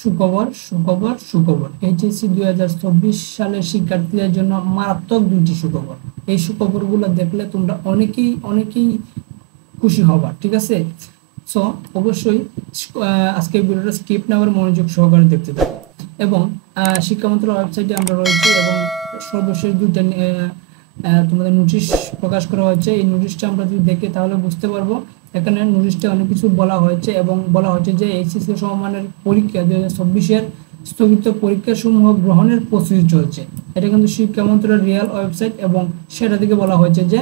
সুখবর সুখবর সুখবর, এইচএসসি 2024 সালের শিক্ষার্থীদের জন্য মারাত্মক দুইটি সুখবর। এই সুখবরগুলো দেখলে তোমরা অনেকেই খুশি হবা, ঠিক আছে। সো অবশ্যই আজকের ভিডিওটা স্কিপ না করে মনোযোগ সহকারে দেখতে থাকো। এবং শিক্ষা মন্ত্রণালয়ের ওয়েবসাইটে আমরা রয়েছি এবং সর্বশেষ দুইটা তোমাদের নোটিশ প্রকাশ করা হয়েছে। এই নোটিশটা আমরা যদি দেখি তাহলে বুঝতে পারবো। এখানে নোটিশটা অনেক কিছু বলা হয়েছে এবং বলা হচ্ছে যে এইচএসসি সমমানের পরীক্ষা 2024-এর স্থগিত পরীক্ষাসমূহ গ্রহণের প্রস্তুতি চলছে। এটা কিন্তু শিক্ষা মন্ত্রণালয়ের রিয়েল ওয়েবসাইট এবং সেটা থেকে বলা হয়েছে যে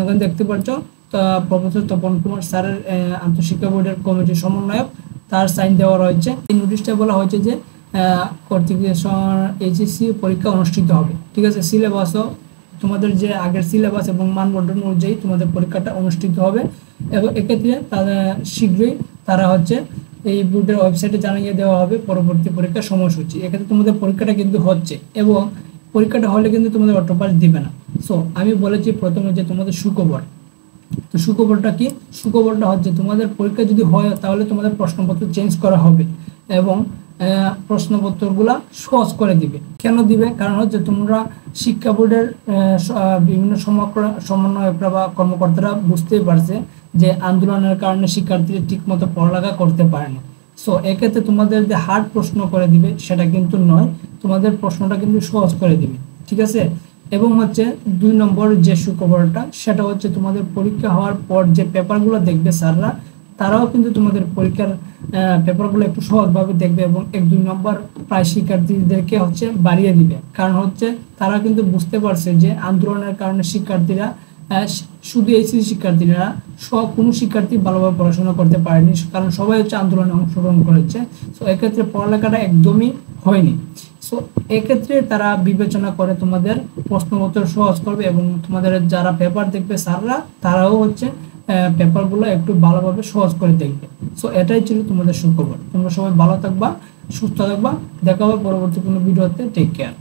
এখানে দেখতে পাচ্ছ প্রফেসর তপন কুমার স্যারের আন্তঃশিক্ষা বোর্ডের কমিটির সমন্বয়ক, তার সাইন দেওয়া রয়েছে। এই নোটিশটা বলা হয়েছে যে কর্তৃক এইচএসসি পরীক্ষা অনুষ্ঠিত হবে, ঠিক আছে। সিলেবাসও তোমাদের যে আগের সিলেবাস এবং মানবন্টন অনুযায়ী তোমাদের পরীক্ষাটা অনুষ্ঠিত হবে এবং এক্ষেত্রে তারা শীঘ্রই তারা এই বোর্ডের ওয়েবসাইটে জানিয়ে দেওয়া হবে পরবর্তী পরীক্ষার সময়সূচি। এক্ষেত্রে তোমাদের পরীক্ষাটা কিন্তু হচ্ছে এবং পরীক্ষাটা হলে কিন্তু তোমাদের অটোপাস দিবে না। সো আমি বলেছি প্রথমে যে তোমাদের সুখবর। তো সুখবরটা কি? সুখবরটা হচ্ছে তোমাদের পরীক্ষা যদি হয় তাহলে তোমাদের প্রশ্নপত্র চেঞ্জ করা হবে এবং প্রশ্নপত্রগুলা সহজ করে দিবে। কেন দিবে? কারণ তোমরা শিক্ষা বোর্ডের বিভিন্ন সমন্বয়করা বা কর্মকর্তারা বুঝতেই পারছে যে আন্দোলনের কারণে শিক্ষার্থীরা ঠিকমতো পড়ালেখা করতে পারেনি। সো এক্ষেত্রে তোমাদের যে হার্ড প্রশ্ন করে দিবে সেটা কিন্তু নয়, তোমাদের প্রশ্নটা কিন্তু সহজ করে দিবে, ঠিক আছে। এবং 2 নম্বর যে সুখবরটা সেটা হচ্ছে তোমাদের পরীক্ষা হওয়ার পর যে পেপারগুলো দেখবে স্যাররা, তারাও কিন্তু তোমাদের পরীক্ষার পেপারগুলো একটু সহজভাবে দেখবে এবং 1-2 নম্বর প্রায় শিক্ষার্থীদেরকে বাড়িয়ে দিবে। কারণ তারা কিন্তু বুঝতে পারছে যে আন্দোলনের কারণে শিক্ষার্থীরা শুধু এইচএসসি শিক্ষার্থীরা কোনো শিক্ষার্থী ভালোভাবে পড়াশোনা করতে পারেনি, কারণ সবাই আন্দোলনে অংশগ্রহণ করেছে। সো এক্ষেত্রে পড়ালেখাটা একদমই হয়নি। সো এক্ষেত্রে তারা বিবেচনা করে তোমাদের প্রশ্নপত্র সহজ করবে এবং তোমাদের যারা পেপার দেখবে স্যাররা, তারাও পেপারগুলো একটু ভালোভাবে সহজ করে দেখবে। সো এটাই ছিল তোমাদের সুখবর। তোমরা সবাই ভালো থাকবা, সুস্থ থাকবা। দেখা হবে পরবর্তী কোনো ভিডিওতে। Take care.